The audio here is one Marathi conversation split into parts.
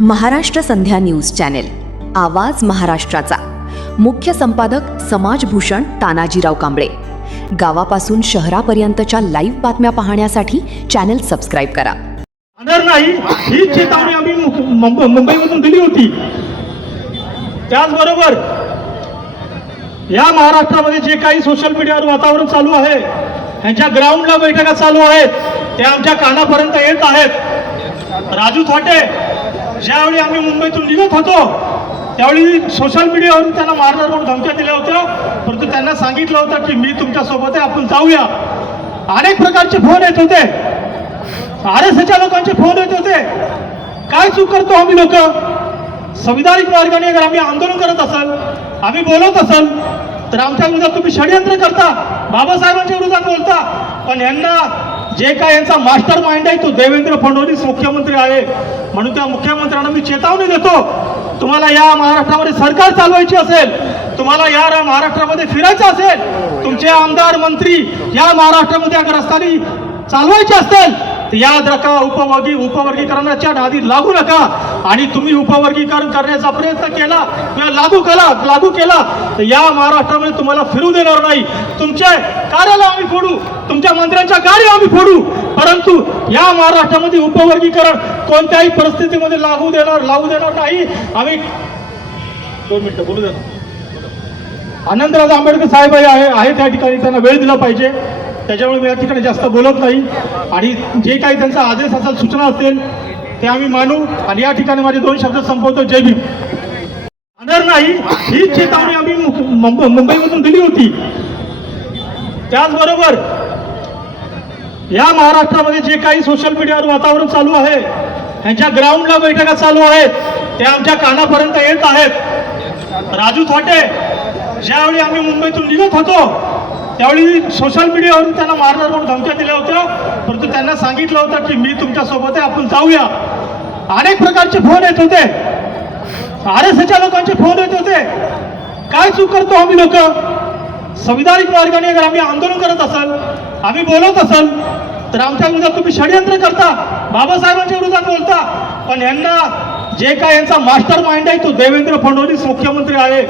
महाराष्ट्र संध्या न्यूज चॅनेल, आवाज महाराष्ट्राचा. मुख्य संपादक समाजभूषण तानाजीराव कांबळे. गावापासून शहरापर्यंतच्या लाईव्ह बातम्या पाहण्यासाठी चॅनेल सबस्क्राईब करा. नाही ही चेतावणी आम्ही मुंबईमधून दिली होती. त्याचबरोबर या महाराष्ट्रामध्ये जे काही सोशल मीडियावर वातावरण चालू आहे, यांच्या ग्राउंडला बैठका चालू आहेत, ते आमच्या कानापर्यंत येत आहेत. राजू थाटे ज्यावेळी आम्ही मुंबईतून निघत होतो त्यावेळी सोशल मीडियावरून त्यांना मारणार म्हणून धमक्या दिल्या होत्या, परंतु त्यांना सांगितलं होतं की मी तुमच्या सोबत आहे, आपण जाऊया. अनेक प्रकारचे फोन येत होते, RSSच्या लोकांचे फोन येत होते. काय चूक करतो आम्ही लोक? संविधानिक मार्गाने अगर आम्ही आंदोलन करत असाल, आम्ही बोलत असाल, तर आमच्या विरोधात तुम्ही षडयंत्र करता, बाबासाहेबांच्या विरोधात बोलता. पण यांना जे काय यांचा मास्टर माइंड आहे तो देवेंद्र फडणवीस मुख्यमंत्री आहे. म्हणून त्या मुख्यमंत्र्यांना मी चेतावणी देतो, तुम्हाला या महाराष्ट्रामध्ये सरकार चालवायची असेल, तुम्हाला या महाराष्ट्रामध्ये फिरायचं असेल, तुमचे आमदार मंत्री या महाराष्ट्रामध्ये अगर असताना चालवायचे असतील तर याद रखा, उपवर्गीकरणाच्या नादी लागू नका. आणि तुम्ही उपवर्गीकरण करण्याचा प्रयत्न केला किंवा लागू केला तर या महाराष्ट्रामध्ये तुम्हाला फिरू देणार नाही. तुमचे कार्यालय आम्ही फोडू, तुमच्या मंत्र्यांच्या गाडी आम्ही फोडू, परंतु या महाराष्ट्रामध्ये उपवर्गीकरण कोणत्याही परिस्थितीमध्ये लागू देणार नाही. आम्ही 2 मिनिटं बोलू द्या. आनंदराज आंबेडकर साहेब आहे त्या ठिकाणी, त्यांना वेळ दिला पाहिजे, त्याच्यामुळे मी या ठिकाणी जास्त बोलत नाही. आणि जे काही त्यांचा आदेश असेल, सूचना असतील ते आम्ही मानू. आणि या ठिकाणी माझे 2 शब्द संपवतो. जय भीम. नाही ही चेतावणी आम्ही मुंबईमधून दिली होती. त्याचबरोबर या महाराष्ट्रामध्ये जे काही सोशल मीडियावर वातावरण चालू आहे, यांच्या ग्राउंडला बैठका चालू आहेत, ते आमच्या कानापर्यंत येत आहेत. राजू थाटे ज्यावेळी आम्ही मुंबईतून निघत होतो त्यावेळी सोशल मीडियावरून त्यांना मारणार म्हणून धमक्या दिल्या होत्या, परंतु त्यांना सांगितलं होतं की मी तुमच्या सोबत आहे, आपण जाऊया. अनेक प्रकारचे फोन येत होते, RSSच्या लोकांचे फोन येत होते. काय चूक करतो आम्ही लोक? संविधानिक मार्गाने अगर आम्ही आंदोलन करत असाल, आम्ही बोलत असाल, तर आमच्या विरोधात तुम्ही षडयंत्र करता, बाबासाहेबांच्या विरोधात बोलता. पण यांना जे काय यांचा मास्टर माइंड आहे तो देवेंद्र फडणवीस मुख्यमंत्री आहे.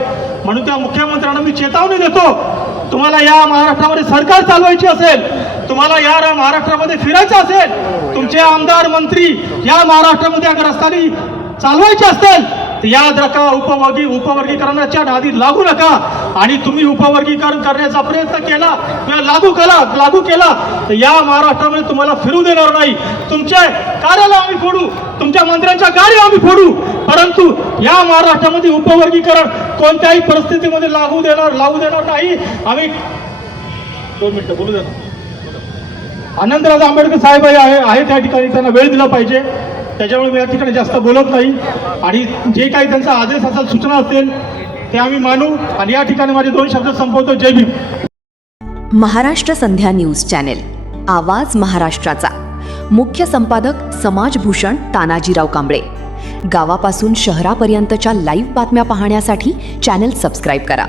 म्हणून त्या मुख्यमंत्र्यांना मी चेतावणी देतो, तुम्हाला या महाराष्ट्रामध्ये सरकार चालवायची असेल, तुम्हाला या महाराष्ट्रामध्ये फिरायचं असेल, तुमचे आमदार मंत्री या महाराष्ट्रामध्ये अगर असताना चालवायचे असतील तर याद रखा, उपवर्गीकरणाच्या नादी लागू नका. आणि तुम्ही उपवर्गीकरण करण्याचा प्रयत्न केला किंवा लागू केला तर या महाराष्ट्रामध्ये तुम्हाला फिरू देणार नाही. तुमचे कार्यालय आम्ही फोडू, तुमच्या मंत्र्यांच्या गाडी आम्ही फोडू, परंतु या महाराष्ट्रामध्ये उपवर्गीकरण कोणत्याही परिस्थितीमध्ये लागू देणार नाही. आम्ही 2 मिनिटं बोलू द्या. आनंदराज आंबेडकर साहेब आहे त्या ठिकाणी, त्यांना वेळ दिला पाहिजे, त्याच्यामुळे मी या ठिकाणी जास्त बोलत नाही. आणि जे काही त्यांचा आदेश असेल, सूचना असतील ते आम्ही मानू. आणि या ठिकाणी माझे 2 शब्द संपवतो. जय भीम. महाराष्ट्र संध्या न्यूज चॅनेल, आवाज महाराष्ट्राचा. मुख्य संपादक समाजभूषण तानाजीराव कांबळे. गावापासून शहरापर्यंतच्या लाईव्ह बातम्या पाहण्यासाठी चॅनेल सबस्क्राईब करा.